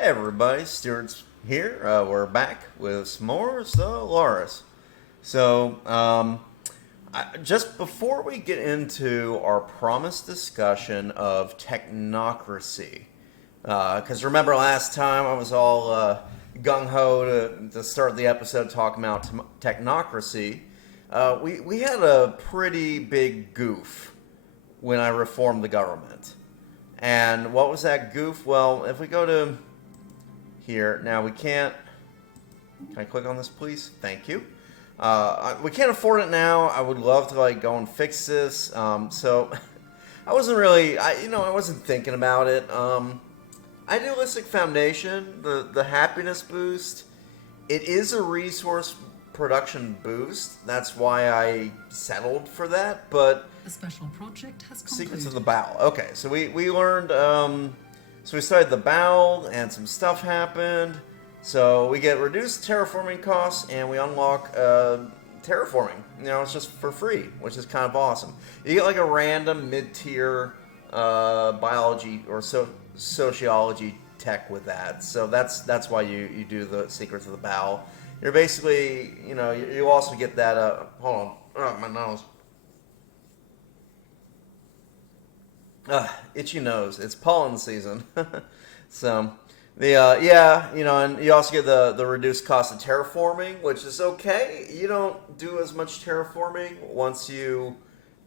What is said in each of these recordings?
Hey everybody, Stewart's here. We're back with some more Stellaris. Just before we get into our promised discussion of technocracy, because remember last time I was all gung ho to start the episode talking about technocracy. We had a pretty big goof when I reformed the government. And what was that goof? Well, if we go to here. Now we can't. Can I click on this, please? Thank you. We can't afford it now. I would love to go and fix this. So I wasn't really. I wasn't thinking about it. Idealistic Foundation, the happiness boost. It is a resource production boost. That's why I settled for that. But a special project has concluded. Secrets of the Bow. Okay, so we learned. So we started the bow, and some stuff happened. So we get reduced terraforming costs, and we unlock terraforming. It's just for free, which is kind of awesome. You get a random mid-tier biology or sociology tech with that. So that's why you do the Secrets of the Bow. You're basically, you also get that. Hold on, my nose. Itchy nose. It's pollen season. So, and you also get the reduced cost of terraforming, which is okay. You don't do as much terraforming once you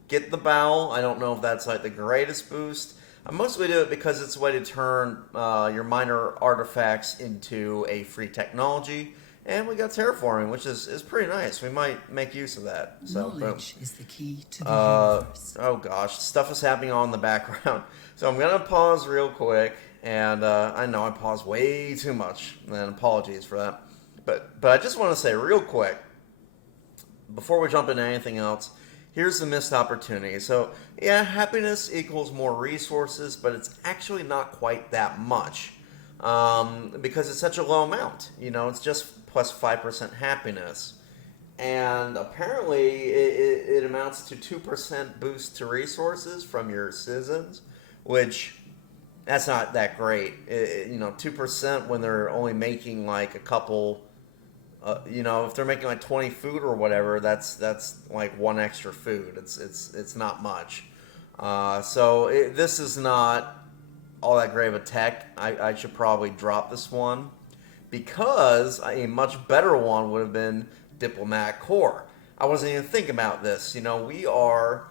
get the bow. I don't know if that's the greatest boost. I mostly do it because it's a way to turn your minor artifacts into a free technology. And we got terraforming, which is pretty nice. We might make use of that. So, knowledge is the key to the universe. Oh gosh, stuff is happening on in the background. So I'm gonna pause real quick, and I know I paused way too much, and apologies for that. But I just want to say real quick, before we jump into anything else, here's the missed opportunity. So yeah, happiness equals more resources, but it's actually not quite that much. Because it's such a low amount. It's just plus 5% happiness. And apparently it amounts to 2% boost to resources from your citizens, which that's not that great. 2% when they're only making a couple, if they're making 20 food or whatever, that's one extra food. It's not much. This is not all that great of a tech. I should probably drop this one because a much better one would have been Diplomatic Corps. I wasn't even thinking about this. We are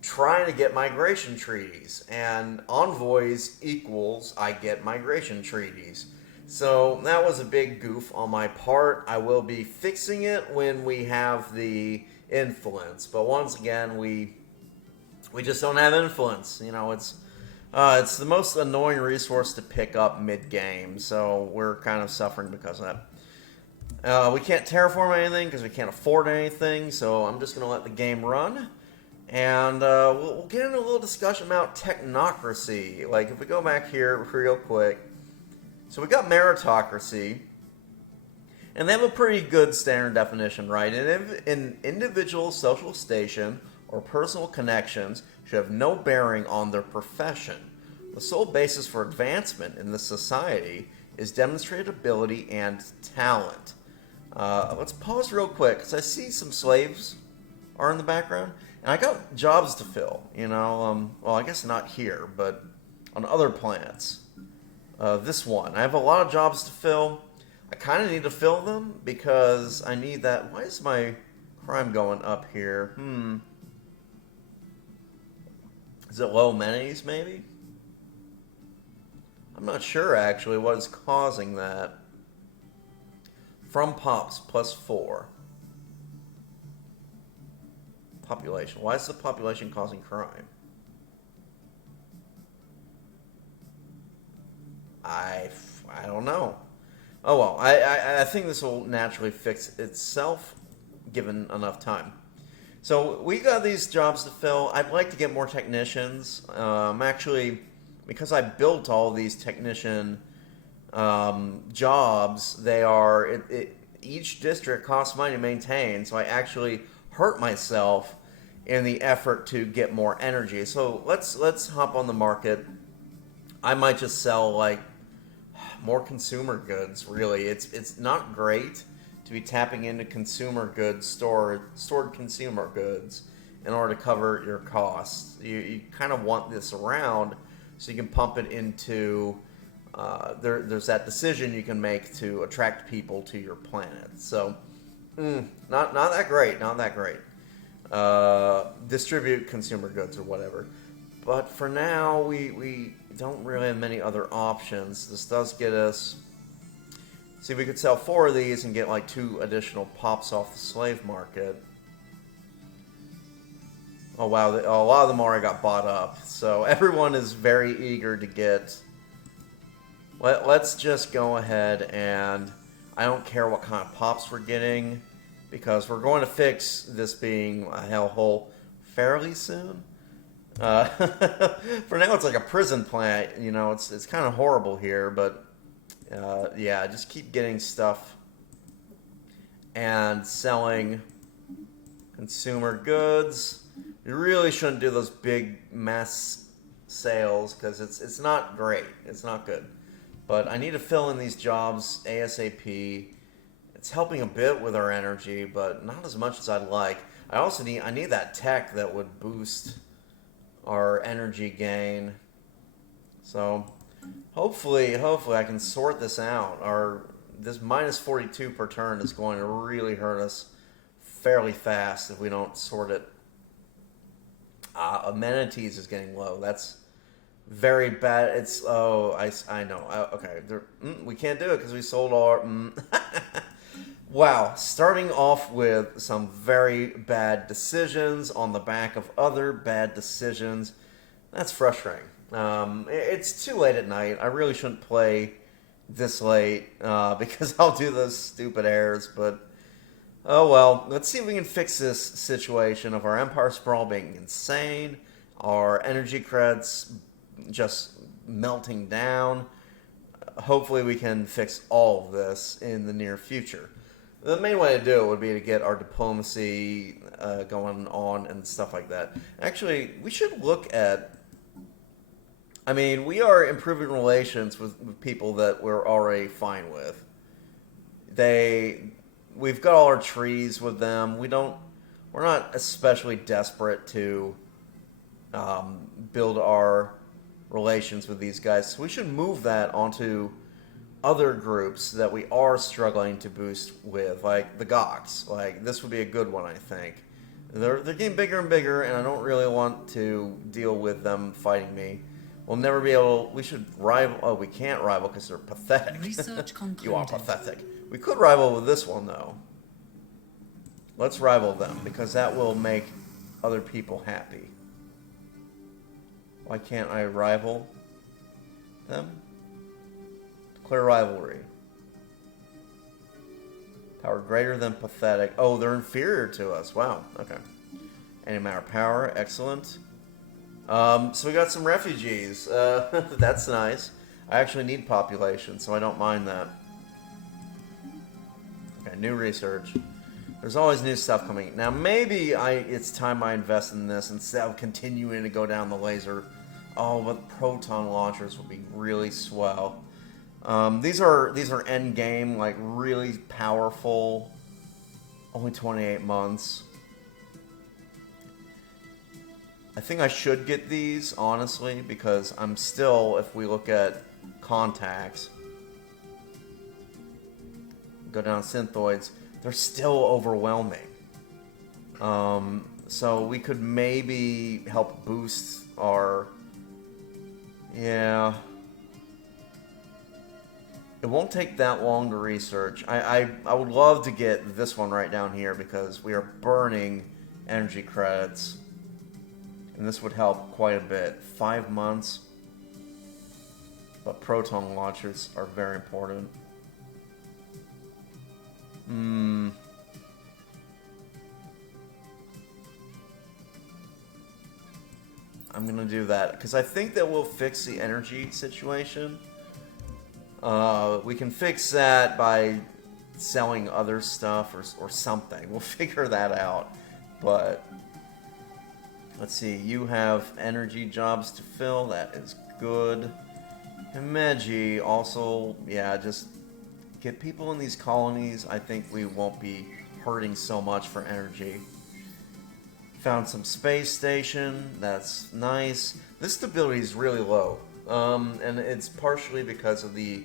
trying to get migration treaties, and envoys equals I get migration treaties. So that was a big goof on my part. I will be fixing it when we have the influence. But once again, we just don't have influence. It's the most annoying resource to pick up mid-game, so we're kind of suffering because of that. We can't terraform anything because we can't afford anything, so I'm just going to let the game run. And we'll get into a little discussion about technocracy. If we go back here real quick. So we got meritocracy, and they have a pretty good standard definition, right? An individual social station or personal connections should have no bearing on their profession. The sole basis for advancement in this society is demonstrated ability and talent. Let's pause real quick, because I see some slaves are in the background, and I got jobs to fill, well, I guess not here, but on other planets. This one. I have a lot of jobs to fill. I kind of need to fill them, because I need that. Why is my crime going up here? Is it low amenities, maybe? I'm not sure, actually, what is causing that. From Pops, +4. Population. Why is the population causing crime? I don't know. Oh, well. I think this will naturally fix itself, given enough time. So we got these jobs to fill. I'd like to get more technicians. Actually, because I built all these technician jobs, each district costs money to maintain. So I actually hurt myself in the effort to get more energy. So let's hop on the market. I might just sell more consumer goods, really. It's not great to be tapping into consumer goods, stored consumer goods, in order to cover your costs. You kind of want this around so you can pump it into... there's that decision you can make to attract people to your planet. So, not that great, not that great. Distribute consumer goods or whatever. But for now, we don't really have many other options. This does get us... See, we could sell 4 of these and get like 2 additional pops off the slave market. Oh wow, a lot of them already got bought up. So everyone is very eager to get... Let's just go ahead and... I don't care what kind of pops we're getting, because we're going to fix this being a hellhole fairly soon. For now, it's like a prison plant. You know, it's kind of horrible here, but yeah, just keep getting stuff and selling consumer goods. You really shouldn't do those big mass sales because it's not great. It's not good. But I need to fill in these jobs ASAP. It's helping a bit with our energy, but not as much as I'd like. I need that tech that would boost our energy gain. So hopefully I can sort this out. This minus 42 per turn is going to really hurt us fairly fast if we don't sort it. Amenities is getting low. That's very bad. It's I know. Okay, we can't do it because we sold our. Wow, starting off with some very bad decisions on the back of other bad decisions. That's frustrating. It's too late at night. I really shouldn't play this late because I'll do those stupid errors. But oh well. Let's see if we can fix this situation of our Empire Sprawl being insane, our energy credits just melting down. Hopefully we can fix all of this in the near future. The main way to do it would be to get our diplomacy going on and stuff like that. Actually, we should look at... I mean, we are improving relations with people that we're already fine with. We've got all our trees with them. We're not especially desperate to build our relations with these guys. So we should move that onto other groups that we are struggling to boost with, like the Gox. Like, this would be a good one, I think. They're getting bigger and bigger, and I don't really want to deal with them fighting me. We'll never be able... We should rival... Oh, we can't rival because they're pathetic. Research concluded. You are pathetic. We could rival with this one, though. Let's rival them, because that will make other people happy. Why can't I rival them? Declare rivalry. Power greater than pathetic. Oh, they're inferior to us. Wow. Okay. Any amount of power. Excellent. So we got some refugees. That's nice. I actually need population, so I don't mind that. Okay, new research. There's always new stuff coming. Now maybe it's time I invest in this instead of continuing to go down the laser. Oh, but proton launchers will be really swell. These are end game, like really powerful. Only 28 months. I think I should get these, honestly, because I'm still, if we look at contacts, go down synthoids, they're still overwhelming. So we could maybe help boost our... Yeah. It won't take that long to research. I would love to get this one right down here because we are burning energy credits. And this would help quite a bit. 5 months. But proton launchers are very important. I'm gonna do that because I think that will fix the energy situation. We can fix that by selling other stuff or something. We'll figure that out. But let's see. You have energy jobs to fill. That is good. Himeji also, yeah, just get people in these colonies. I think we won't be hurting so much for energy. Found some space station. That's nice. This stability is really low. And it's partially because of the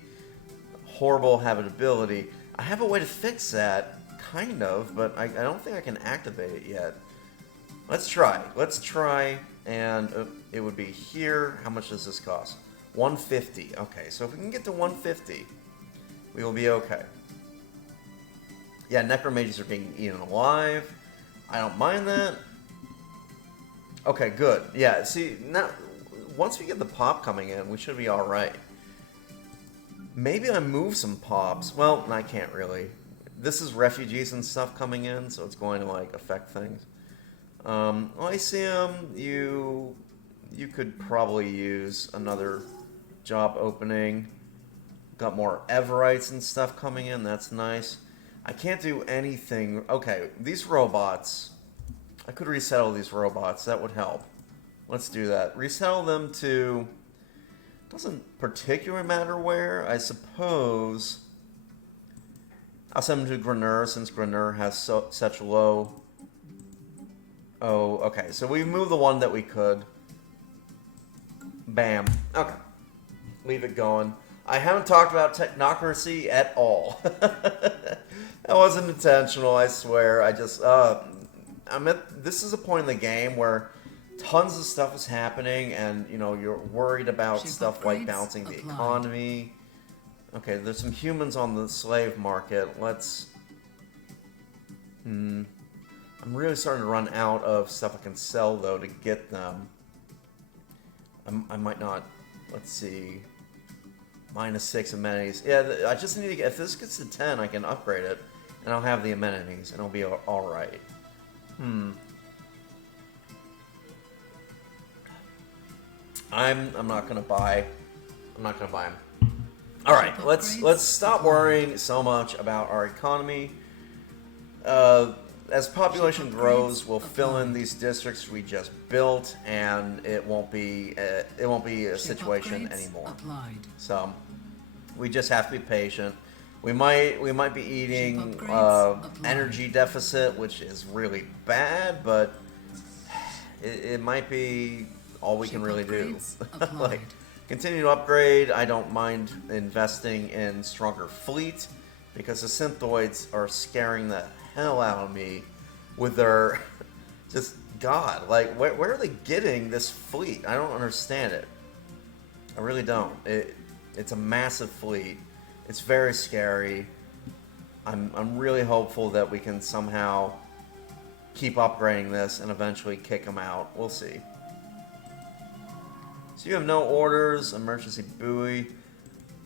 horrible habitability. I have a way to fix that, kind of, but I don't think I can activate it yet. Let's try. Let's try, and it would be here. How much does this cost? 150. Okay, so if we can get to 150, we will be okay. Yeah, necromages are being eaten alive. I don't mind that. Okay, good. Yeah, see, now, once we get the pop coming in, we should be alright. Maybe I move some pops. Well, I can't really. This is refugees and stuff coming in, so it's going to, like, affect things. Lyceum, you could probably use another job opening. Got more Everites and stuff coming in, that's nice. I can't do anything. Okay, these robots, I could resettle these robots, that would help. Let's do that. Resettle them to, doesn't particularly matter where, I suppose. I'll send them to Grenur, since Grenur has such low. Oh, okay, so we moved the one that we could. Bam. Okay. Leave it going. I haven't talked about technocracy at all. That wasn't intentional, I swear. I just, this is a point in the game where tons of stuff is happening and, you know, you're worried about stuff like balancing the economy. Okay, there's some humans on the slave market. Let's... I'm really starting to run out of stuff I can sell, though, to get them. I might not... Let's see... -6 amenities. Yeah, I just need to get... If this gets to 10, I can upgrade it. And I'll have the amenities, and it'll be alright. I'm not gonna buy... I'm not gonna buy them. Alright, let's stop worrying so much about our economy. As population grows, we'll fill in these districts we just built, and it won't be a situation anymore. So we just have to be patient. We might be eating energy deficit, which is really bad, but it might be all we can really do. Like, continue to upgrade. I don't mind investing in stronger fleet because the synthoids are scaring the hell out of me with their just God. Like, where are they getting this fleet? I don't understand it. I really don't. It's a massive fleet. It's very scary. I'm really hopeful that we can somehow keep upgrading this and eventually kick them out. We'll see. So you have no orders, emergency buoy.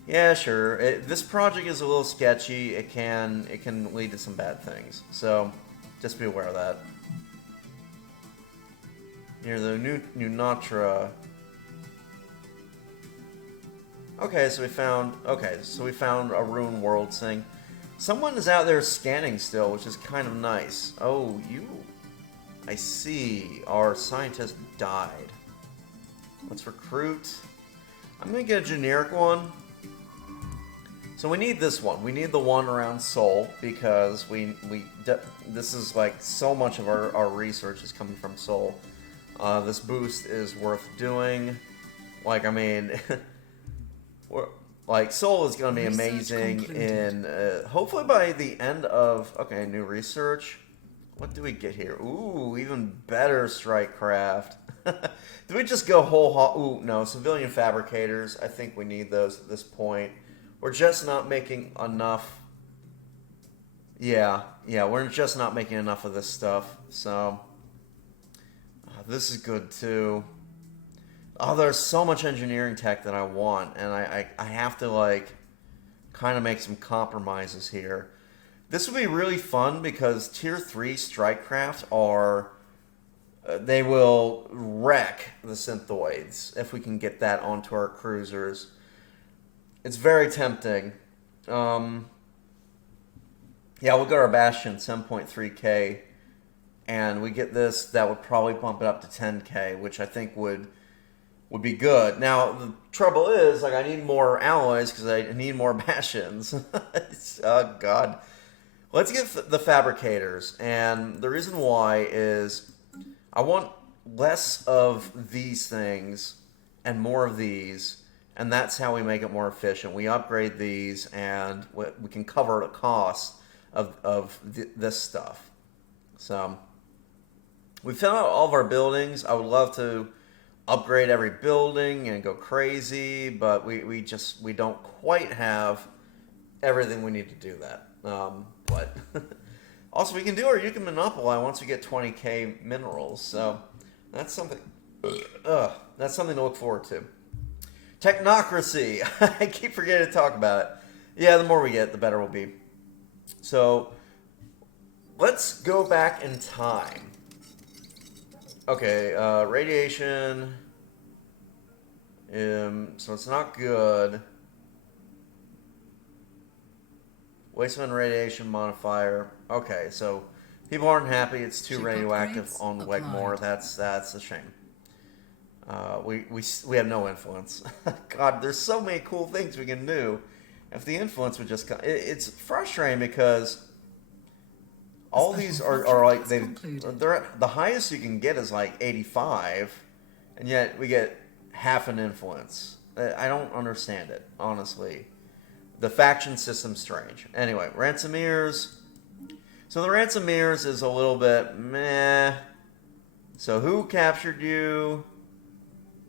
Yeah, sure. This project is a little sketchy. It can lead to some bad things. So just be aware of that. Near the New Natra. Okay, so we found a ruined world thing. Someone is out there scanning still, which is kind of nice. Oh, I see. Our scientist died. Let's recruit. I'm gonna get a generic one. So we need this one. We need the one around Sol because this is like so much of our research is coming from Sol. This boost is worth doing. Like, I mean, like Sol is going to be amazing in hopefully by the end of new research. What do we get here? Ooh, even better strike craft. Do we just go ooh, no, civilian fabricators. I think we need those at this point. We're just not making enough. Yeah, we're just not making enough of this stuff. So, this is good too. Oh, there's so much engineering tech that I want, and I have to, like, kind of make some compromises here. This would be really fun because Tier 3 strike craft are... they will wreck the synthoids if we can get that onto our cruisers. It's very tempting. Yeah, we'll get our Bastion 7.3k, and we get this, that would probably bump it up to 10k, which I think would would be good. Now the trouble is, like, I need more alloys because I need more bastions. Oh God. Let's get the fabricators, and the reason why is I want less of these things and more of these, and that's how we make it more efficient. We upgrade these, and we can cover the cost of this stuff. So we filled out all of our buildings. I would love to upgrade every building and go crazy, but we don't quite have everything we need to do that. But also we can do our Yucca Monopoly once we get 20k minerals, so that's something. That's something to look forward to. Technocracy. I keep forgetting to talk about it. Yeah, the more we get, the better we'll be. So let's go back in time. Okay, radiation. So it's not good. Wasteland radiation modifier. Okay, so people aren't happy. It's too radioactive on Wegmore. That's a shame. We have no influence. God, there's so many cool things we can do. If the influence would just come, it's frustrating because all these are like they're the highest you can get is like 85, and yet we get half an influence. I don't understand it, honestly. The faction system's strange. Anyway, Ransomeers. So the Ransomeers is a little bit meh. So who captured you?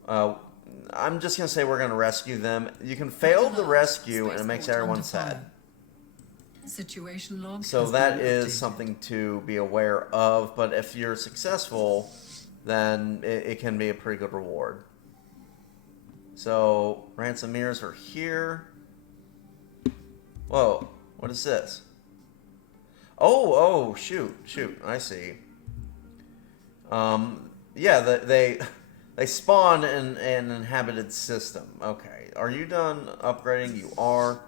I'm just going to say we're going to rescue them. You can fail the rescue and it makes everyone sad. Situation log. So that is something to be aware of. But if you're successful, then it can be a pretty good reward. So Ransomeers are here. Whoa, what is this? Oh, shoot, I see. Yeah, they spawn in an inhabited system. Okay, are you done upgrading? You are.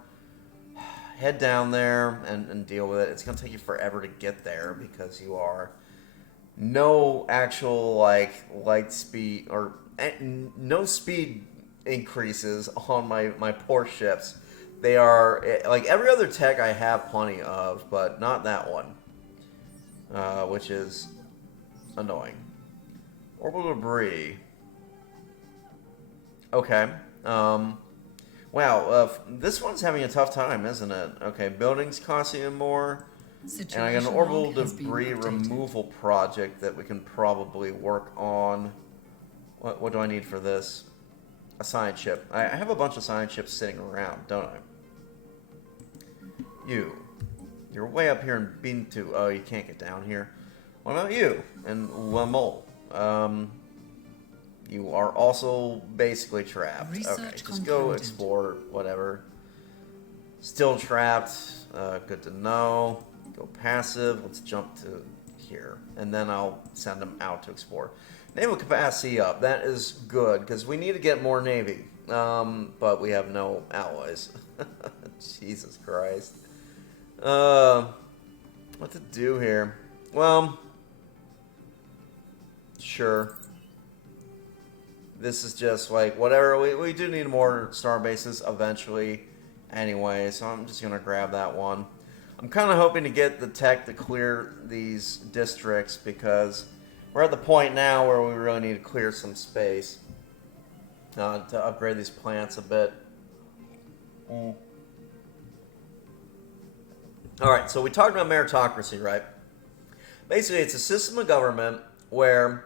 Head down there and deal with it. It's going to take you forever to get there because you are no actual, like, light speed or no speed increases on my poor ships. They are, like, every other tech I have plenty of, but not that one. Which is annoying. Orbital debris. Okay. Wow, this one's having a tough time, isn't it? Okay, buildings costing you more. And I got an orbital debris removal project that we can probably work on. What do I need for this? A science ship. I have a bunch of science ships sitting around, don't I? You're way up here in Bintu. Oh, you can't get down here. What about you? And Lemol. You are also basically trapped. Okay, just go explore, whatever. Still trapped. Good to know. Go passive. Let's jump to here. And then I'll send them out to explore. Naval capacity up. That is good, because we need to get more Navy. But we have no alloys. Jesus Christ. What to do here? Well, sure. This is just like whatever. We do need more star bases eventually anyway, so I'm just going to grab that one. I'm kind of hoping to get the tech to clear these districts because we're at the point now where we really need to clear some space to upgrade these plants a bit. Alright, so we talked about meritocracy, right? Basically, it's a system of government where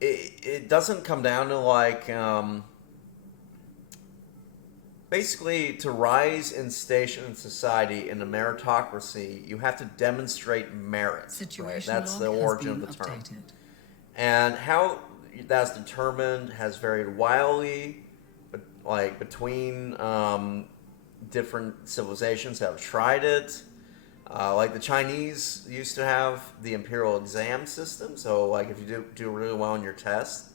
it doesn't come down to like basically to rise in station in society in a meritocracy, you have to demonstrate merit. Right? That's the origin of the term. And how that's determined has varied wildly, but like between different civilizations that have tried it. Like the Chinese used to have the imperial exam system, so like if you do really well on your test,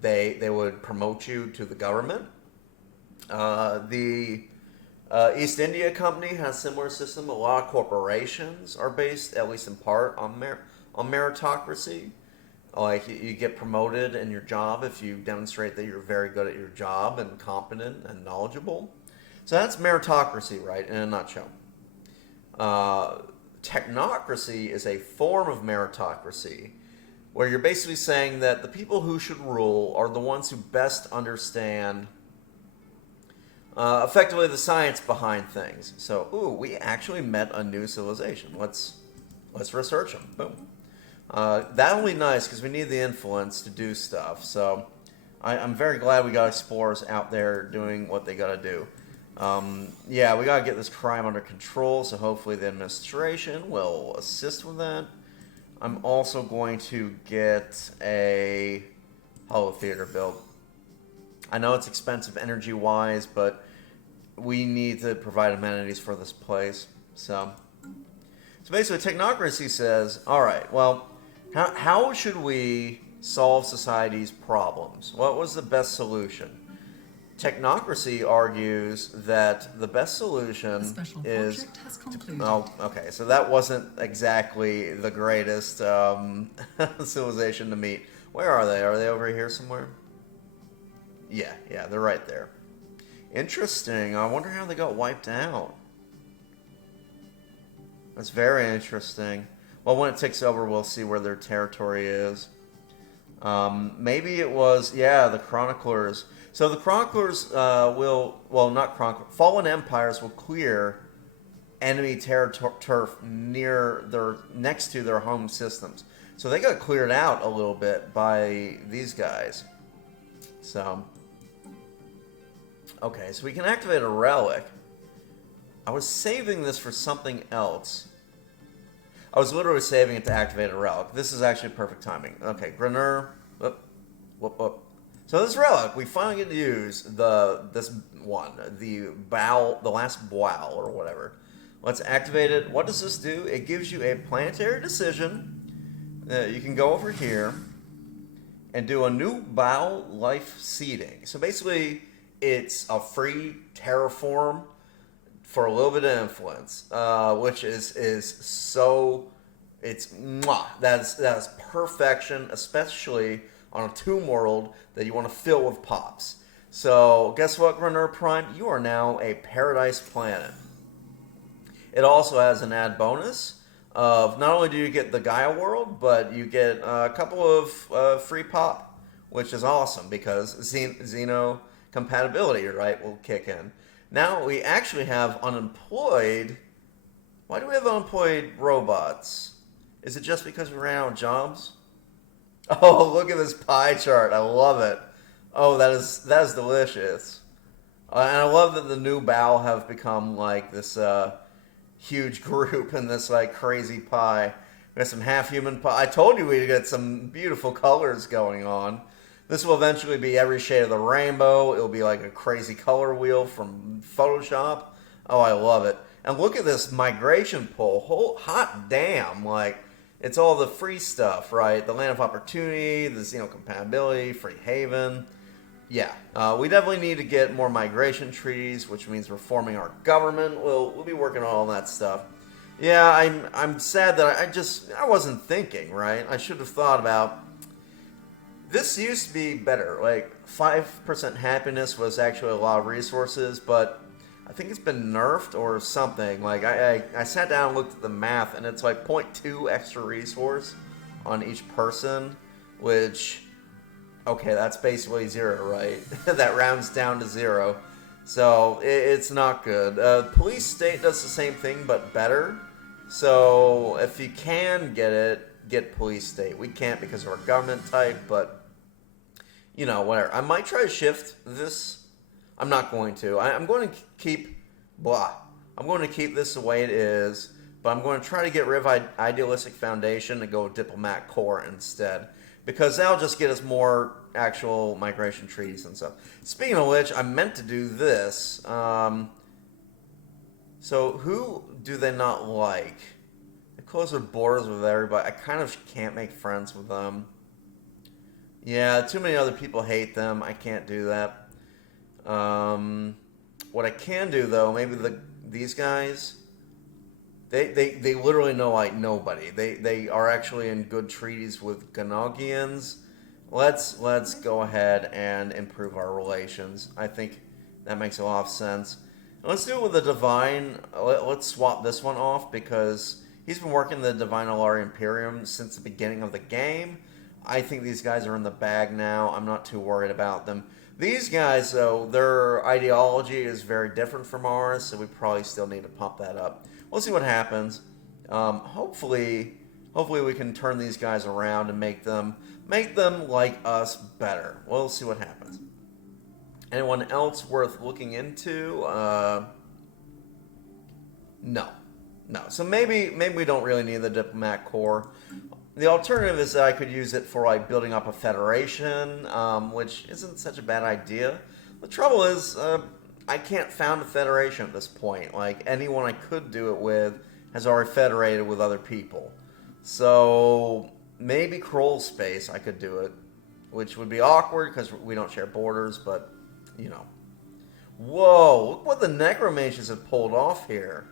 they would promote you to the government. The East India Company has a similar system. A lot of corporations are based, at least in part, on meritocracy. Like, you get promoted in your job if you demonstrate that you're very good at your job and competent and knowledgeable. So that's meritocracy, right, in a nutshell. Technocracy is a form of meritocracy where you're basically saying that the people who should rule are the ones who best understand effectively the science behind things. So, we actually met a new civilization. Let's research them. Boom. That'll be nice because we need the influence to do stuff. So I'm very glad we got explorers out there doing what they got to do. Yeah, we got to get this crime under control, so hopefully the administration will assist with that. I'm also going to get a Hollow Theater built. I know it's expensive energy-wise, but we need to provide amenities for this place. So basically, technocracy says, all right, well, how should we solve society's problems? What was the best solution? Technocracy argues that the best solution The special is... project has concluded. Oh, okay, so that wasn't exactly the greatest civilization to meet. Where are they? Are they over here somewhere? Yeah, they're right there. Interesting. I wonder how they got wiped out. That's very interesting. Well, when it takes over, we'll see where their territory is. Maybe it was, the Chroniclers. So the Chroniclers Fallen Empires will clear enemy turf next to their home systems. So they got cleared out a little bit by these guys. So, okay, so we can activate a relic. I was saving this for something else. I was literally saving it to activate a relic. This is actually perfect timing. Okay, Grenur. Whoop. So this relic, we finally get to use the last bow or whatever. Let's activate it. What does this do? It gives you a planetary decision. You can go over here and do a new bow life seeding. So basically, it's a free terraform for a little bit of influence, which is so, it's mwah. That's perfection, especially on a tomb world that you want to fill with pops. So guess what, Grenur Prime? You are now a paradise planet. It also has an add bonus of not only do you get the Gaia world, but you get a couple of free pop, which is awesome because Xeno Compatibility, right, will kick in. Now we actually have unemployed. Why do we have unemployed robots? Is it just because we ran out of jobs? Oh, look at this pie chart. I love it. Oh, that is delicious. And I love that the new bow have become like this huge group in this like crazy pie. We got some half-human pie. I told you we'd get some beautiful colors going on. This will eventually be every shade of the rainbow. It'll be like a crazy color wheel from Photoshop. Oh, I love it. And look at this migration poll. Hot damn. Like, it's all the free stuff, right? The Land of Opportunity, the Xeno Compatibility, Free Haven. Yeah, we definitely need to get more migration treaties, which means reforming our government. We'll be working on all that stuff. Yeah, I'm sad that I wasn't thinking, right? I should have thought about... This used to be better. Like, 5% happiness was actually a lot of resources, but I think it's been nerfed or something. Like, I sat down and looked at the math, and it's like 0.2 extra resource on each person, which, okay, that's basically 0, right? That rounds down to 0. So, it's not good. Police state does the same thing, but better. So, if you can get it, get police state. We can't because of our government type, but... You know, whatever. I might try to shift this. I'm not going to. I'm going to keep... I'm going to keep this the way it is, but I'm going to try to get rid of Idealistic Foundation and go with Diplomat Corps instead, because that'll just get us more actual migration treaties and stuff. Speaking of which, I meant to do this. So, who do they not like? They close their borders with everybody. I kind of can't make friends with them. Yeah, too many other people hate them. I can't do that. What I can do, though, maybe these guys. They literally know like nobody. They are actually in good treaties with Ganogians. Let's go ahead and improve our relations. I think that makes a lot of sense. And let's do it with the Divine. Let's swap this one off because he's been working the Divine Alari Imperium since the beginning of the game. I think these guys are in the bag now. I'm not too worried about them. These guys, though, their ideology is very different from ours, so we probably still need to pump that up. We'll see what happens. Hopefully we can turn these guys around and make them like us better. We'll see what happens. Anyone else worth looking into? No. So maybe we don't really need the Diplomat Corps. The alternative is that I could use it for like building up a federation, which isn't such a bad idea. The trouble is, I can't found a federation at this point. Like, anyone I could do it with has already federated with other people. So, maybe Kroll Space I could do it, which would be awkward because we don't share borders, but, you know. Whoa, look what the Necromages have pulled off here.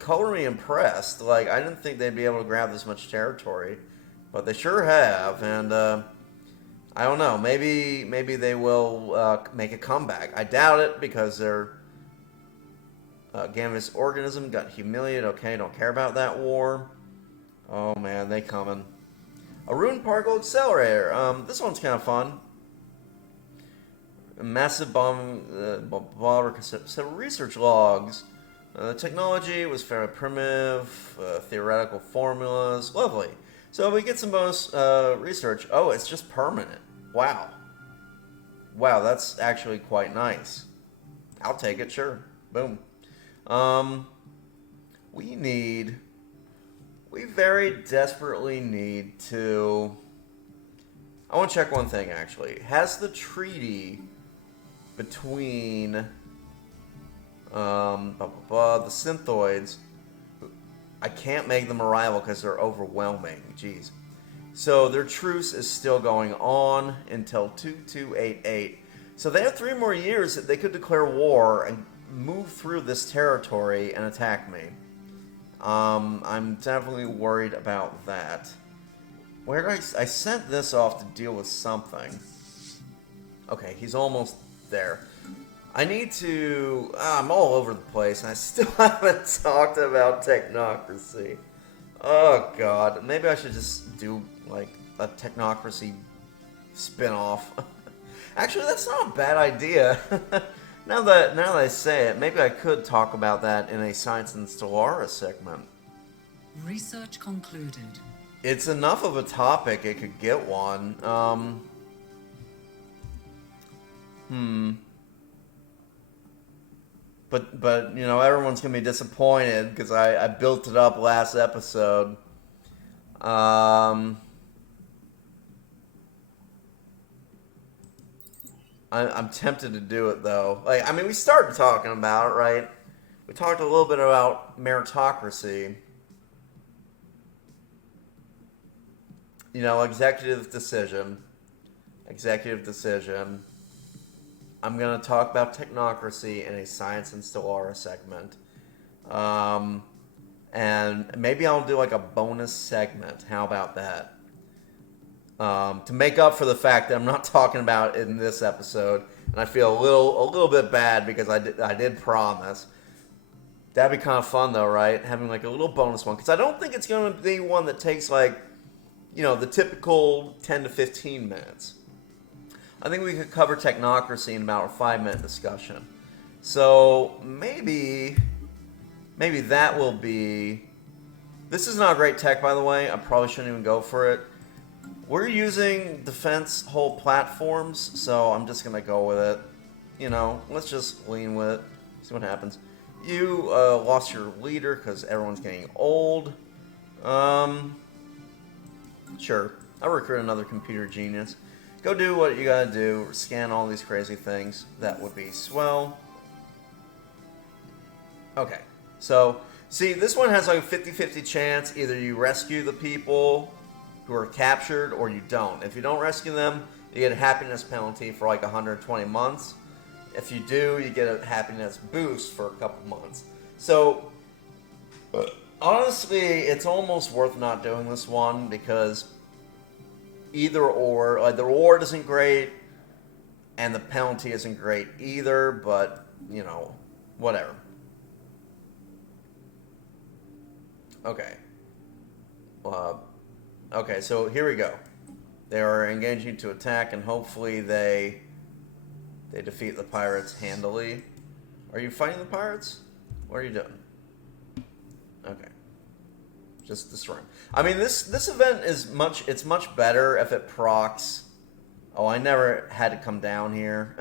Color me impressed. Like, I didn't think they'd be able to grab this much territory, but they sure have, and, I don't know. Maybe they will make a comeback. I doubt it because their Gamvis organism got humiliated. Okay, don't care about that war. Oh man, they coming. A Rune Particle Accelerator. This one's kind of fun. A massive bomb. Several research logs. The technology was fairly primitive. Theoretical formulas. Lovely. So we get some bonus research. Oh, it's just permanent. Wow. Wow, that's actually quite nice. I'll take it, sure. Boom. We very desperately need to... I want to check one thing, actually. Has the treaty between the Synthoids... I can't make them a rival because they're overwhelming. Jeez. So their truce is still going on until 2288. So they have 3 more years that they could declare war and move through this territory and attack me. I'm definitely worried about that. Where did I sent this off to deal with something. Okay, he's almost there. I need to... I'm all over the place, and I still haven't talked about technocracy. Oh, God. Maybe I should just do, like, a technocracy spin-off. Actually, that's not a bad idea. Now that I say it, maybe I could talk about that in a Science and Stellaris segment. Research concluded. It's enough of a topic, it could get one. But you know, everyone's gonna be disappointed because I built it up last episode. I'm tempted to do it though. Like, I mean, we started talking about it, right? We talked a little bit about meritocracy. You know, executive decision. I'm going to talk about technocracy in a Science and Stellaris segment. And maybe I'll do like a bonus segment. How about that? To make up for the fact that I'm not talking about it in this episode. And I feel a little bit bad because I did promise. That'd be kind of fun though, right? Having like a little bonus one. Because I don't think it's going to be one that takes like, you know, the typical 10 to 15 minutes. I think we could cover technocracy in about a 5-minute discussion. So maybe that will be... This is not great tech, by the way. I probably shouldn't even go for it. We're using defense whole platforms, so I'm just going to go with it. You know, let's just lean with it. See what happens. You lost your leader because everyone's getting old. Sure. I'll recruit another computer genius. Go do what you gotta do. Scan all these crazy things. That would be swell. Okay. So, see, this one has like a 50-50 chance. Either you rescue the people who are captured or you don't. If you don't rescue them, you get a happiness penalty for like 120 months. If you do, you get a happiness boost for a couple months. So, Honestly, it's almost worth not doing this one because either or, like the reward isn't great and the penalty isn't great either, but, you know, whatever. Okay. Uh, okay, so here we go. They are engaging to attack, and hopefully they defeat the pirates handily. Are you fighting the pirates? What are you doing? Okay. Just destroying. I mean, this event is much better if it procs. Oh, I never had to come down here.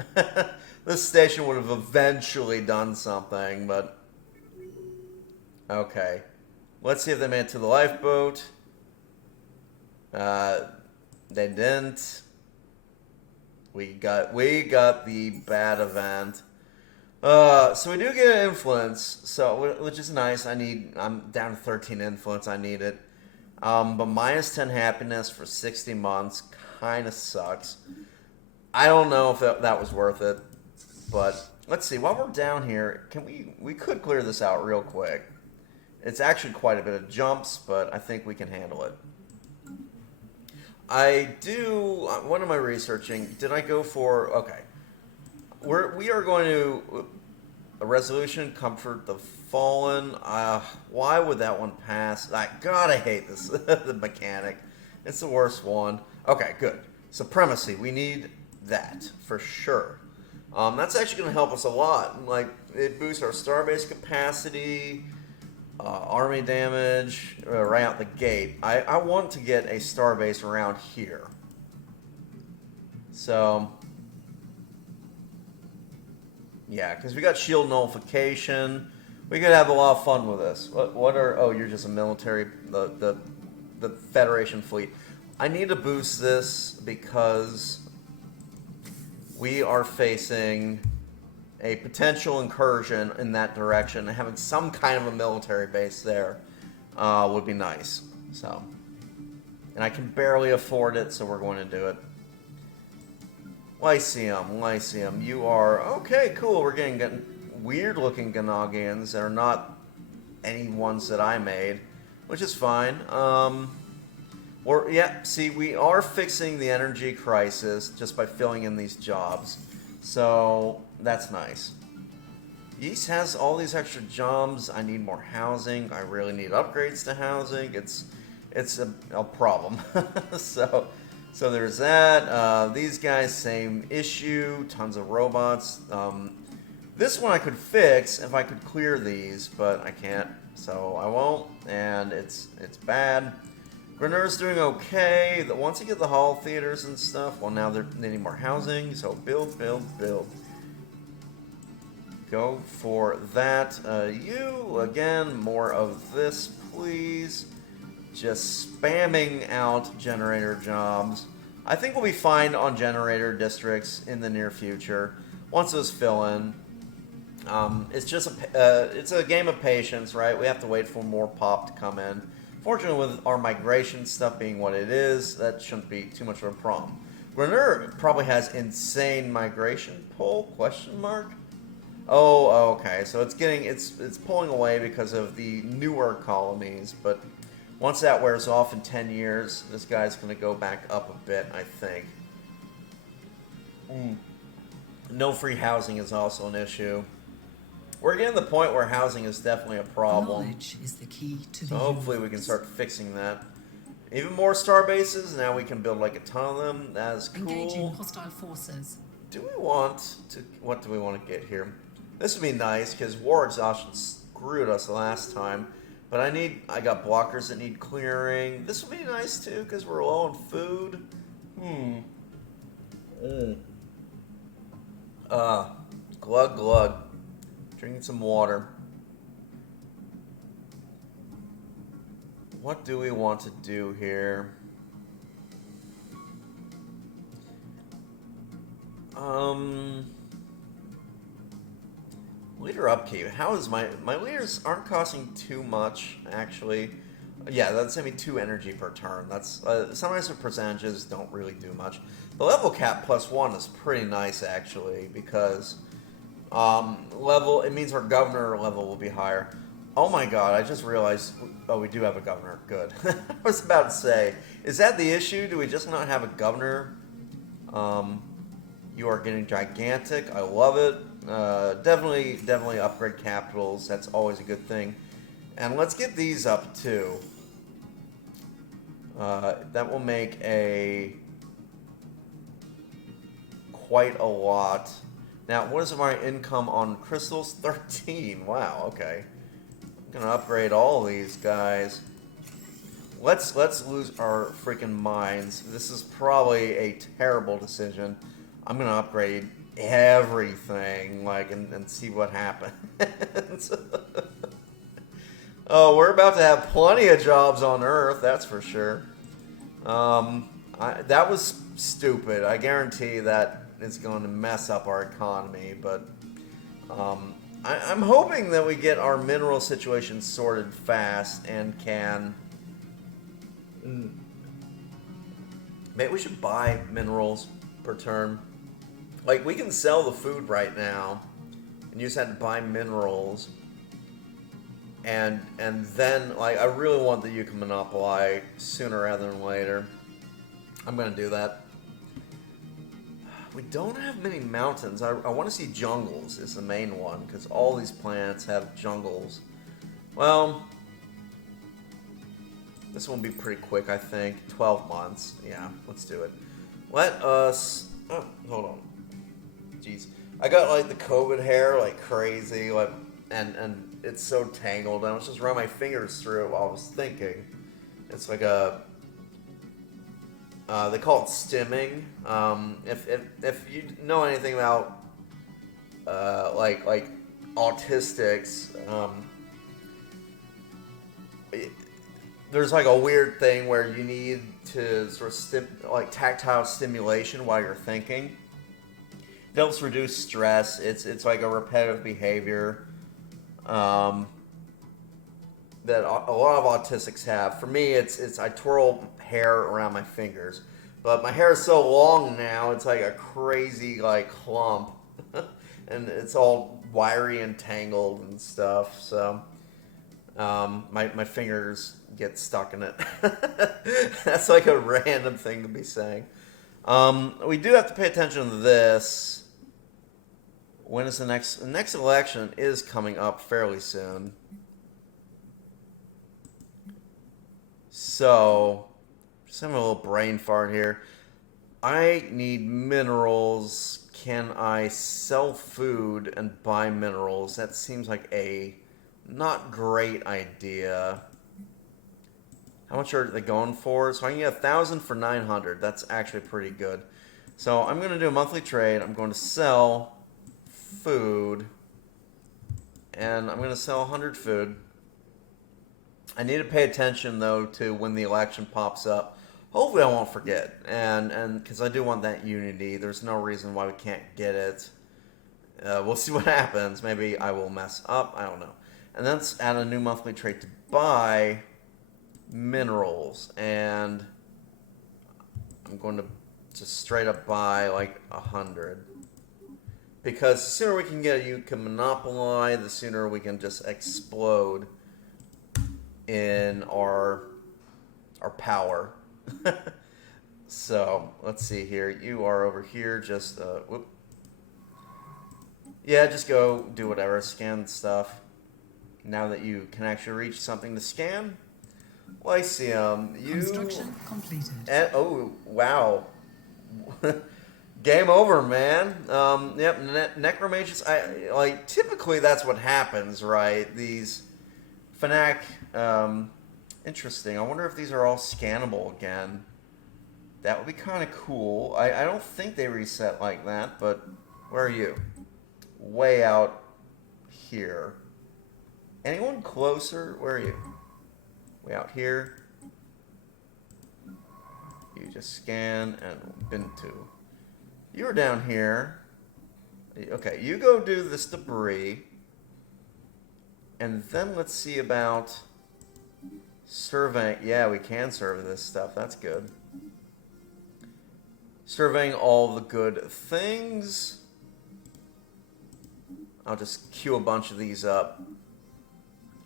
This station would have eventually done something, but okay. Let's see if they made it to the lifeboat. They didn't. We got the bad event. So we do get an influence, so which is nice. I'm down to 13 influence. I need it. But minus 10 happiness for 60 months kind of sucks. I don't know if that was worth it, but let's see. While we're down here, we could clear this out real quick. It's actually quite a bit of jumps, but I think we can handle it. What am I researching? Did I go for, okay. We are going to a resolution, comfort the fallen. Why would that one pass? God, I hate this. The mechanic. It's the worst one. Okay, good. Supremacy. We need that for sure. That's actually going to help us a lot. Like, it boosts our starbase capacity, army damage, right out the gate. I want to get a starbase around here. So, yeah, because we got shield nullification. We could have a lot of fun with this. Oh, you're just a military, the Federation fleet. I need to boost this because we are facing a potential incursion in that direction. Having some kind of a military base there would be nice. So, and I can barely afford it, so we're going to do it. Lyceum, you are okay. Cool. We're getting weird-looking Ganagians that are not any ones that I made, which is fine. See, we are fixing the energy crisis just by filling in these jobs. So, that's nice. Yeast has all these extra jobs. I need more housing. I really need upgrades to housing. It's a problem. So there's that. These guys, same issue. Tons of robots. This one I could fix if I could clear these, but I can't. So I won't. And it's bad. Grenier's doing okay. Once you get the hall theaters and stuff, well, now they're needing more housing. So build. Go for that. You, again, more of this, please. Just spamming out generator jobs. I think we'll be fine on generator districts in the near future. Once those fill in. It's just it's a game of patience, right? We have to wait for more pop to come in. Fortunately, with our migration stuff being what it is, that shouldn't be too much of a problem. Grenier probably has insane migration pull, question mark? Oh, okay. So it's pulling away because of the newer colonies, but once that wears off in 10 years, this guy's going to go back up a bit, I think. No free housing is also an issue. We're getting to the point where housing is definitely a problem. Knowledge is the key to So the hopefully we can start fixing that. Even more star bases. Now we can build like a ton of them. That is cool. Engaging hostile forces. What do we want to get here? This would be nice because war exhaustion screwed us last time. But I got blockers that need clearing. This would be nice too because we're low on food. Glug. Drinking some water. What do we want to do here? Leader upkeep. How is my leaders aren't costing too much actually. Yeah, that's gonna be 2 energy per turn. That's sometimes the percentages don't really do much. The level cap +1 is pretty nice actually because it means our governor level will be higher. Oh my god, I just realized, oh, we do have a governor. Good. I was about to say, is that the issue? Do we just not have a governor? You are getting gigantic. I love it. Definitely upgrade capitals. That's always a good thing. And let's get these up too. That will make quite a lot. Now, what is my income on crystals? 13. Wow, okay. I'm gonna upgrade all these guys. Let's lose our freaking minds. This is probably a terrible decision. I'm gonna upgrade everything, like, and see what happens. Oh, we're about to have plenty of jobs on Earth, that's for sure. That was stupid. I guarantee that it's going to mess up our economy, but I'm hoping that we get our mineral situation sorted fast and can... Maybe we should buy minerals per turn. Like, we can sell the food right now, and you just had to buy minerals. And then, like, I really want the UNE Monopoly sooner rather than later. I'm going to do that. We don't have many mountains. I want to see jungles is the main one, because all these planets have jungles. Well, this one will be pretty quick, I think. 12 months. Yeah, let's do it. Let us... Oh, hold on. Jeez. I got, like, the COVID hair, like, crazy, like, and it's so tangled. I was just running my fingers through it while I was thinking. It's like a... they call it stimming. If you know anything about like autistics, there's like a weird thing where you need to sort of like tactile stimulation while you're thinking. It helps reduce stress. It's like a repetitive behavior that a lot of autistics have. For me, it's I twirl hair around my fingers, but my hair is so long now, it's like a crazy like clump, and it's all wiry and tangled and stuff. So my fingers get stuck in it. That's like a random thing to be saying. We do have to pay attention to this. When is the next election is coming up fairly soon. So, just having a little brain fart here. I need minerals. Can I sell food and buy minerals? That seems like a not great idea. How much are they going for? So I can get 1,000 for 900. That's actually pretty good. So I'm going to do a monthly trade. I'm going to sell food. And I'm going to sell 100 food. I need to pay attention, though, to when the election pops up. Hopefully I won't forget. And because I do want that unity. There's no reason why we can't get it. We'll see what happens. Maybe I will mess up. I don't know. And then let's add a new monthly trade to buy minerals. And I'm going to just straight up buy like 100. Because the sooner we can get a UNE Monopoly, the sooner we can just explode in our power. So let's see here. You are over here. Just whoop. Yeah, just go do whatever. Scan stuff. Now that you can actually reach something to scan. Lyceum, you... Construction completed. Oh, wow. Game over, man. Yep, necromages. Like, typically that's what happens, right? These Fnac... interesting. I wonder if these are all scannable again. That would be kind of cool. I don't think they reset like that, but where are you? Way out here. Anyone closer? Where are you? Way out here. You just scan and bin to. You're down here. Okay, you go do this debris. And then let's see about surveying. Yeah, we can survey this stuff. That's good. Surveying all the good things. I'll just queue a bunch of these up.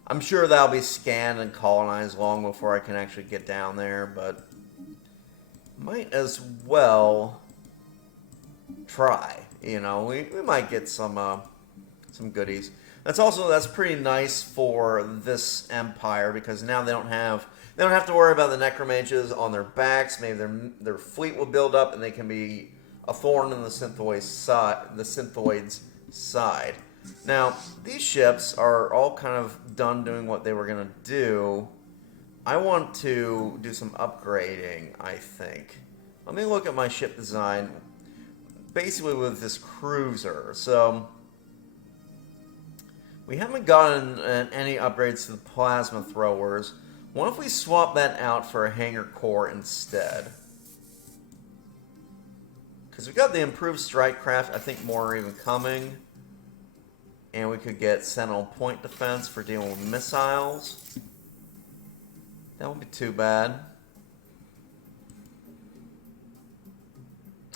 I'm sure that'll be scanned and colonized long before I can actually get down there, but might as well try. You know, we might get some goodies. That's pretty nice for this empire because now they don't have to worry about the necromages on their backs. Maybe their fleet will build up and they can be a thorn in the synthoid's side. Now, these ships are all kind of done doing what they were going to do. I want to do some upgrading, I think. Let me look at my ship design, basically with this cruiser. So, we haven't gotten any upgrades to the plasma throwers. What if we swap that out for a hangar core instead? Because we got the improved strike craft. I think more are even coming. And we could get Sentinel point defense for dealing with missiles. That won't be too bad.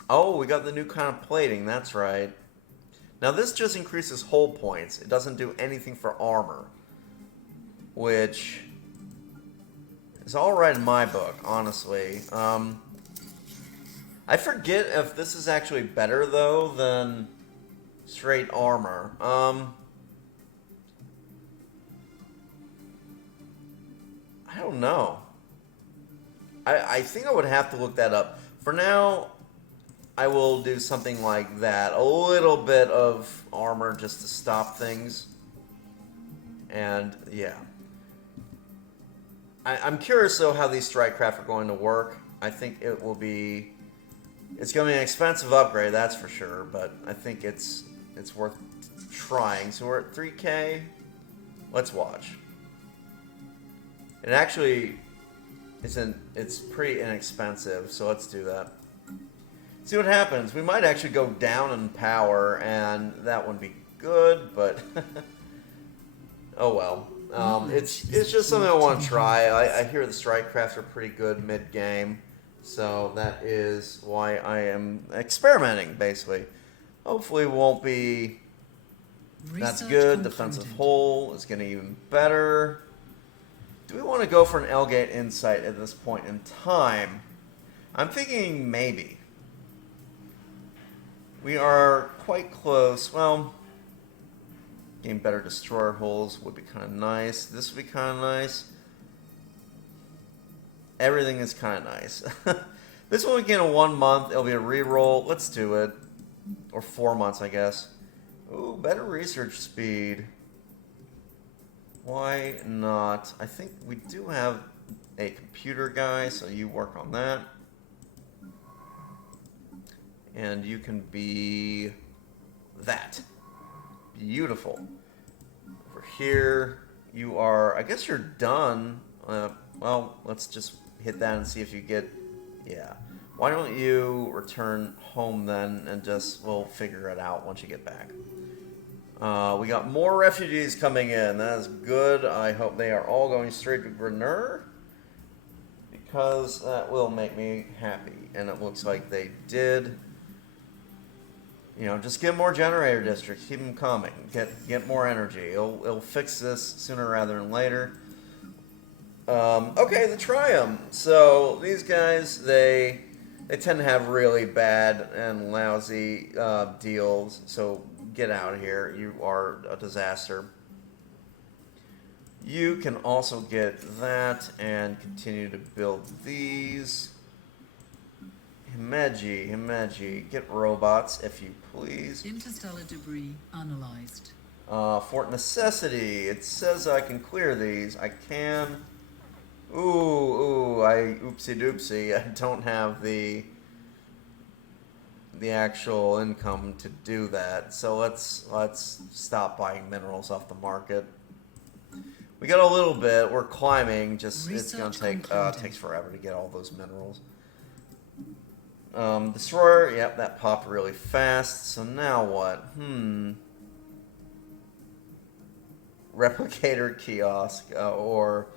Oh, we got the new kind of plating. That's right. Now this just increases hull points. It doesn't do anything for armor. Which is alright in my book, honestly. I forget if this is actually better, though, than straight armor. I don't know. I think I would have to look that up. For now, I will do something like that. A little bit of armor just to stop things. And, yeah. I'm curious, though, how these strike craft are going to work. I think it will be... It's going to be an expensive upgrade, that's for sure, but I think it's worth trying. So we're at 3K. Let's watch. It actually it's pretty inexpensive, so let's do that. See what happens. We might actually go down in power, and that wouldn't be good, but oh well. It's just something I want to try. I hear the strike crafts are pretty good mid-game. So that is why I am experimenting, basically. Hopefully it won't be... That's good. Defensive hull is getting even better. Do we want to go for an L-Gate Insight at this point in time? I'm thinking maybe. We are quite close. Well, getting better destroyer hulls would be kind of nice. This would be kind of nice. Everything is kind of nice. This one we get in 1 month. It'll be a reroll. Let's do it. Or 4 months, I guess. Ooh, better research speed. Why not? I think we do have a computer guy, so you work on that. And you can be that. Beautiful. Over here, you are... I guess you're done. Well, let's just hit that and see if you get... Yeah. Why don't you return home then and we'll figure it out once you get back. We got more refugees coming in. That is good. I hope they are all going straight to Grenur, because that will make me happy. And it looks like they did. You know, just get more generator districts. Keep them coming. Get more energy. It'll fix this sooner rather than later. Okay, the Triumph. So these guys, they tend to have really bad and lousy deals. So get out of here. You are a disaster. You can also get that and continue to build these. Himeji, get robots if you please. Interstellar debris analyzed. Fort Necessity. It says I can clear these. I can. Oopsie doopsie. I don't have the actual income to do that. So let's stop buying minerals off the market. We got a little bit. We're climbing. Just it's gonna take takes forever to get all those minerals. Destroyer. Yep, that popped really fast. So now what? Replicator kiosk or.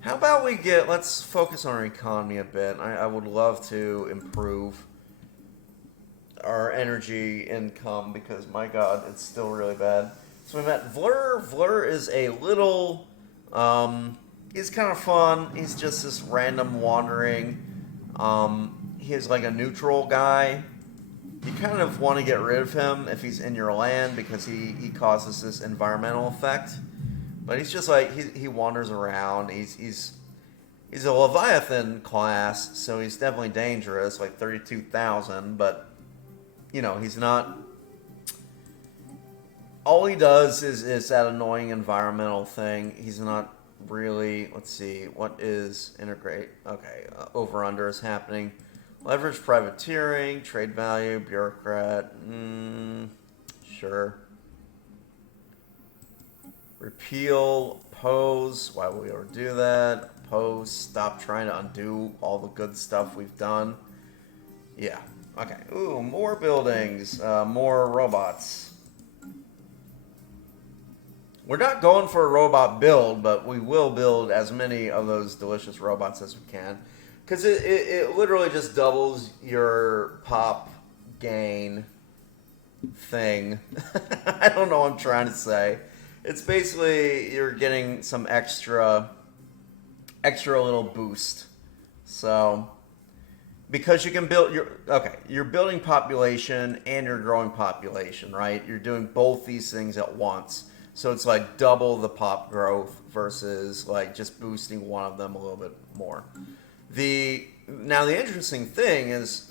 How about we let's focus on our economy a bit. I would love to improve our energy income because, my God, it's still really bad. So we met Vlur. Vlur is a little He's kind of fun. He's just this random wandering. He's like a neutral guy. You kind of want to get rid of him if he's in your land because he causes this environmental effect. But he's just like he wanders around. He's a Leviathan class, so he's definitely dangerous, like 32,000. But you know, he's not. All he does is that annoying environmental thing. He's not really. Let's see, what is integrate? Okay, over under is happening. Leverage privateering, trade value, bureaucrat. Sure. Repeal, pose. Why would we ever do that? Pose, stop trying to undo all the good stuff we've done. Yeah. Okay. Ooh, more buildings, more robots. We're not going for a robot build, but we will build as many of those delicious robots as we can. Because it literally just doubles your pop gain thing. I don't know what I'm trying to say. It's basically you're getting some extra little boost. So, because you can build you're building population and you're growing population, right? You're doing both these things at once. So it's like double the pop growth versus like just boosting one of them a little bit more. Now the interesting thing is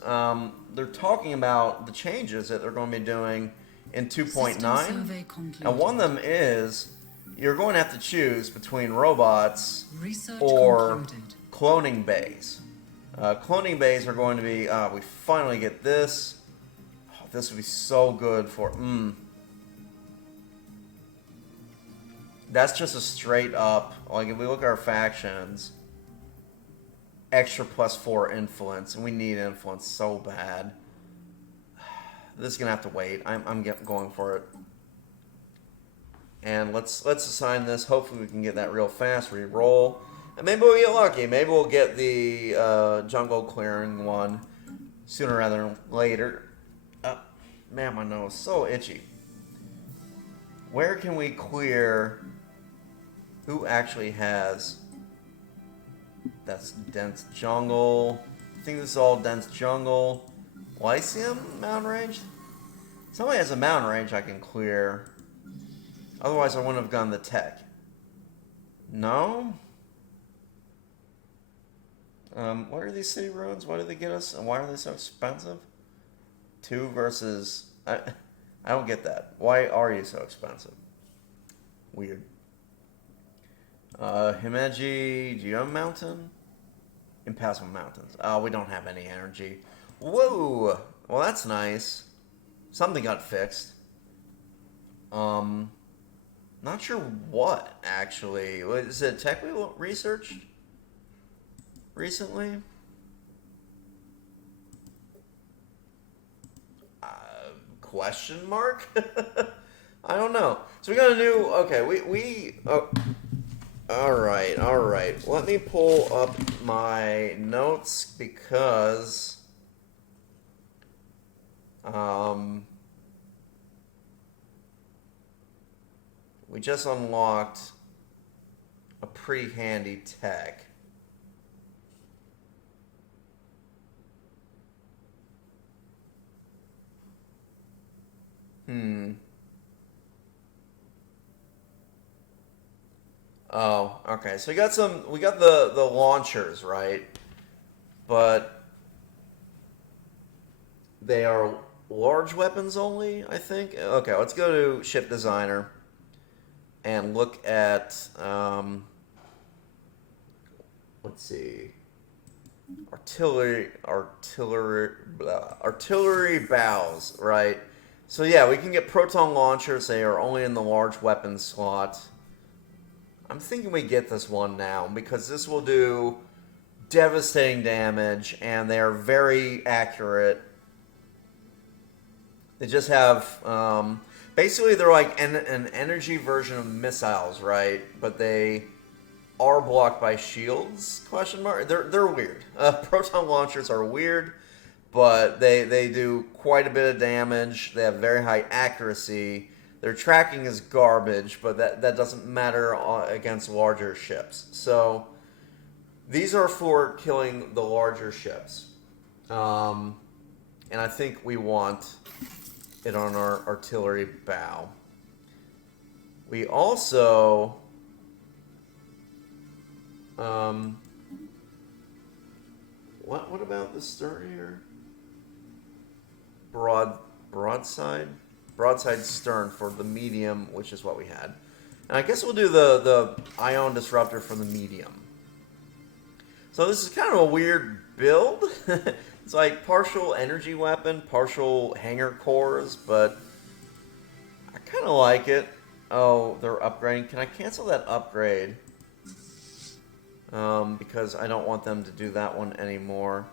they're talking about the changes that they're going to be doing in 2.9, and one of them is you're going to have to choose between robots or cloning bays. Cloning bays are going to be we finally get this. Oh, this would be so good for That's just a straight up, like if we look at our factions, extra +4 influence, and we need influence so bad. This is gonna have to wait. I'm going for it. And let's assign this. Hopefully we can get that real fast. Reroll, and maybe we'll get lucky. Maybe we'll get the jungle clearing one sooner rather than later. Man, my nose is so itchy. Where can we clear? Who actually has? That's dense jungle. I think this is all dense jungle. Lyceum mountain range? Somebody has a mountain range I can clear. Otherwise I wouldn't have gone the tech. No? What are these city ruins? Why do they get us? And why are they so expensive? 2 versus... I don't get that. Why are you so expensive? Weird. Himeji, do you have a mountain? Impassable mountains. Oh, we don't have any energy. Whoa! Well, that's nice. Something got fixed. Not sure what, actually. Is it tech we researched recently? Question mark? I don't know. So we got a new... Okay, Alright. Let me pull up my notes because... we just unlocked a pretty handy tech. Oh, okay. So we got the launchers, right? But they are large weapons only, I think. Okay, let's go to ship designer and look at let's see. Artillery bows, right? So yeah, we can get proton launchers. They are only in the large weapon slot. I'm thinking we get this one now because this will do devastating damage and they are very accurate. They just have basically they're like an energy version of missiles, right? But they are blocked by shields? Question mark. They're weird. Proton launchers are weird, but they do quite a bit of damage. They have very high accuracy. Their tracking is garbage, but that doesn't matter against larger ships. So these are for killing the larger ships. And I think we want it on our artillery bow. We also... What about the stern here? Broadside stern for the medium, which is what we had. And I guess we'll do the ion disruptor for the medium. So this is kind of a weird build. It's like partial energy weapon, partial hangar cores, but I kind of like it. Oh, they're upgrading. Can I cancel that upgrade? Because I don't want them to do that one anymore.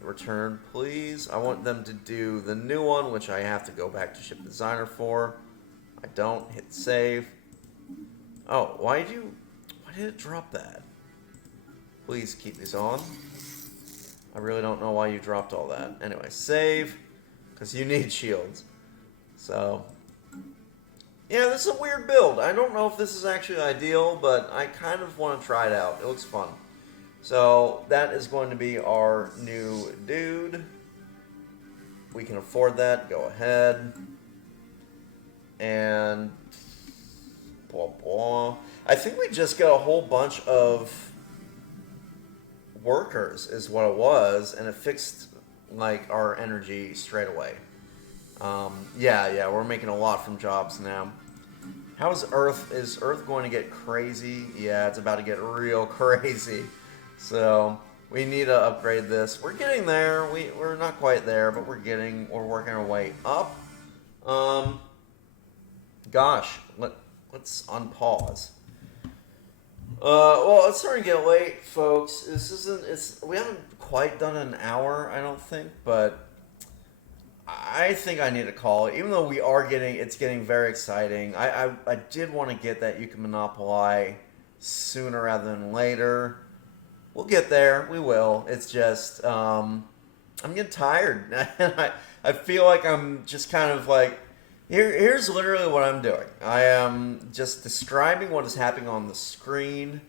Return, please. I want them to do the new one, which I have to go back to Ship Designer for. I don't. Hit save. Oh, why did it drop that? Please keep these on. I really don't know why you dropped all that. Anyway, save, because you need shields. So, yeah, this is a weird build. I don't know if this is actually ideal, but I kind of want to try it out. It looks fun. So, that is going to be our new dude. We can afford that. Go ahead. And... blah, blah. I think we just got a whole bunch of workers is what it was, and it fixed like our energy straight away. Yeah, we're making a lot from jobs now. How's Earth? Is Earth going to get crazy? Yeah, it's about to get real crazy. So we need to upgrade this. We're getting there. We're not quite there, but we're working our way up. Gosh, let's unpause. Well, it's starting to get late, folks. We haven't quite done an hour, I don't think, but I think I need to call it. Even though it's getting very exciting. I did want to get that you can monopolize sooner rather than later. We'll get there. We will. It's just, I'm getting tired. I feel like I'm just kind of like, here's literally what I'm doing. I am just describing what is happening on the screen,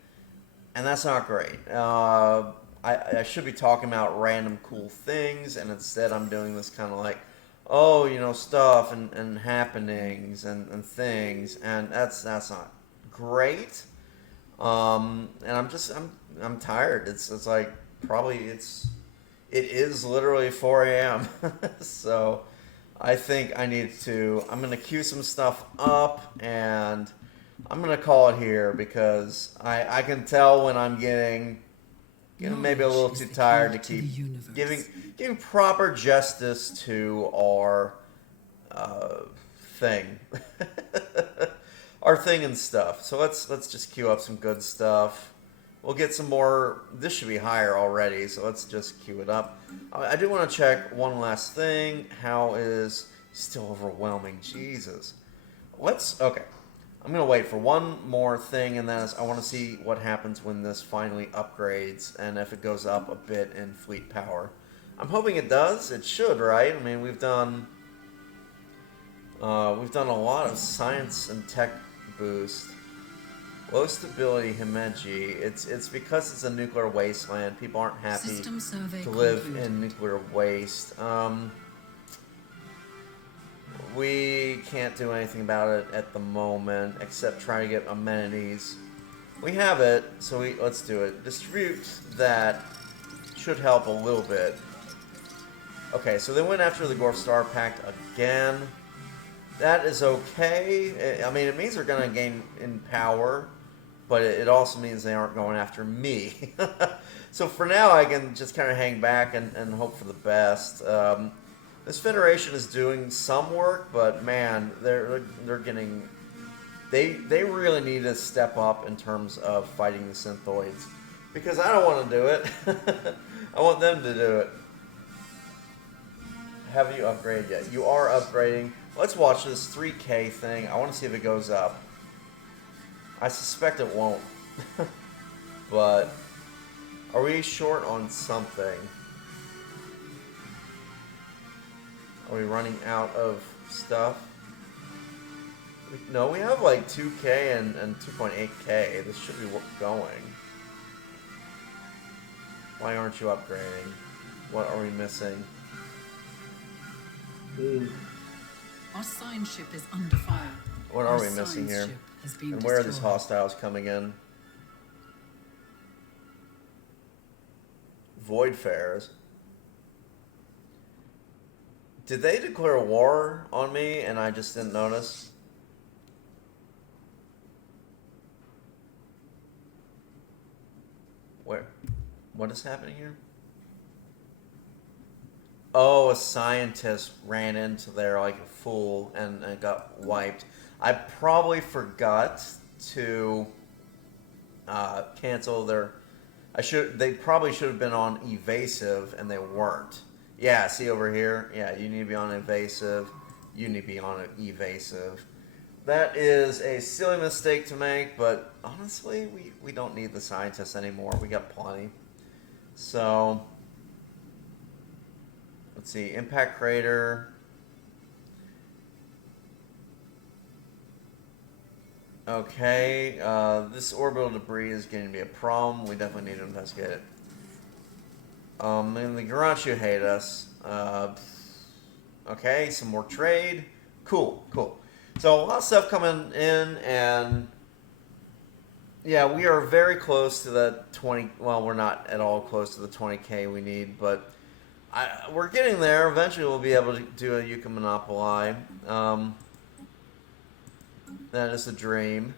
and that's not great. I should be talking about random cool things, and instead I'm doing this kind of like, stuff and happenings and things, and that's not great. And I'm tired. It's like it is literally 4 a.m. So I think I'm going to queue some stuff up, and I'm going to call it here because I can tell when I'm getting maybe a little too tired to keep giving proper justice to our thing. Our thing and stuff. So let's just queue up some good stuff. We'll get some more. This should be higher already, so let's just queue it up. I do want to check one last thing. How is... Still overwhelming. Jesus. Okay. I'm going to wait for one more thing, and then I want to see what happens when this finally upgrades, and if it goes up a bit in fleet power. I'm hoping it does. It should, right? I mean, we've done a lot of science and tech boost. Low stability Himeji. It's because it's a nuclear wasteland. People aren't happy to live in nuclear waste. We can't do anything about it at the moment except try to get amenities. We have it, so let's do it. Distribute that should help a little bit. Okay, so they went after the Gorf Star Pact again. That is okay. I mean, it means they're going to gain in power, but it also means they aren't going after me. So for now, I can just kind of hang back and hope for the best. This Federation is doing some work, but man, they're getting... They really need to step up in terms of fighting the Synthoids. Because I don't want to do it. I want them to do it. Have you upgraded yet? You are upgrading. Let's watch this 3K thing. I want to see if it goes up. I suspect it won't. But are we short on something? Are we running out of stuff? No, we have like 2K and 2.8K. This should be going. Why aren't you upgrading? What are we missing? Our sign ship is under fire. What are we missing here? And where are these hostiles coming in? Voidfarers. Did they declare war on me and I just didn't notice? Where? What is happening here? Oh, a scientist ran into there like a fool and got wiped. I probably forgot to cancel their... They probably should have been on evasive and they weren't. Yeah, see over here? Yeah, you need to be on evasive. You need to be on evasive. That is a silly mistake to make, but honestly, we don't need the scientists anymore. We got plenty. So, let's see. Impact crater. Okay, this orbital debris is going to be a problem. We definitely need to investigate it. And the Garanchu hate us. Okay, some more trade. Cool. So a lot of stuff coming in, and yeah, we are very close to the 20. Well, we're not at all close to the 20K we need, but we're getting there. Eventually, we'll be able to do a Yucca Monopoly. That is a dream.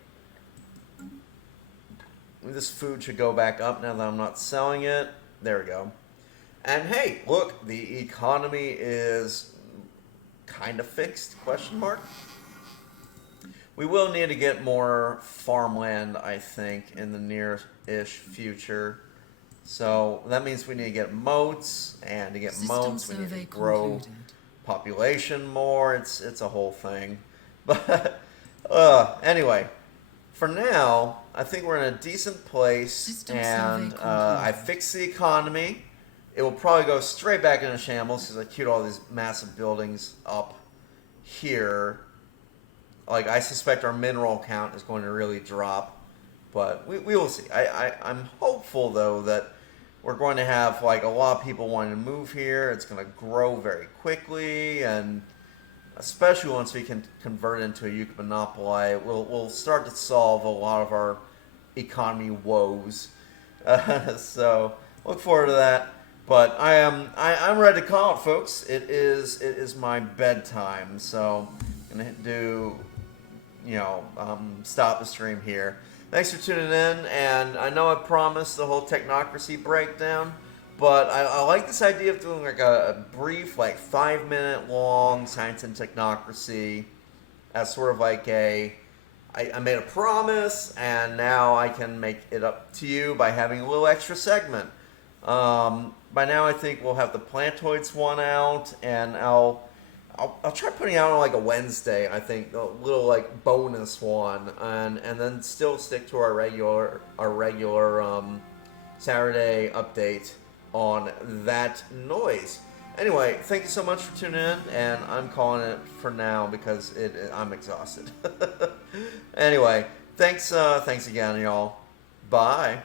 This food should go back up now that I'm not selling it. There we go. And hey, look, the economy is kind of fixed, question mark. We will need to get more farmland, I think, in the near-ish future. So that means we need to get moats, and to get moats, we need to grow population more. It's a whole thing. But anyway, for now, I think we're in a decent place, and I fixed the economy. It will probably go straight back into shambles because I queued all these massive buildings up here. Like, I suspect our mineral count is going to really drop, but we will see. I'm hopeful, though, that we're going to have, like, a lot of people wanting to move here. It's going to grow very quickly, and especially once we can convert it into a Yucca Monopoly, we'll start to solve a lot of our economy woes. So, look forward to that. But I'm ready to call it, folks. It is my bedtime, so I'm gonna do, stop the stream here. Thanks for tuning in, and I know I promised the whole technocracy breakdown, but I like this idea of doing like a brief, like 5-minute long science and technocracy as sort of like I made a promise, and now I can make it up to you by having a little extra segment. By now I think we'll have the Plantoids one out, and I'll try putting out on like a Wednesday, I think, a little like bonus one, and then still stick to our regular Saturday update on that noise. Anyway, thank you so much for tuning in, and I'm calling it for now because I'm exhausted. Anyway, thanks again, y'all. Bye.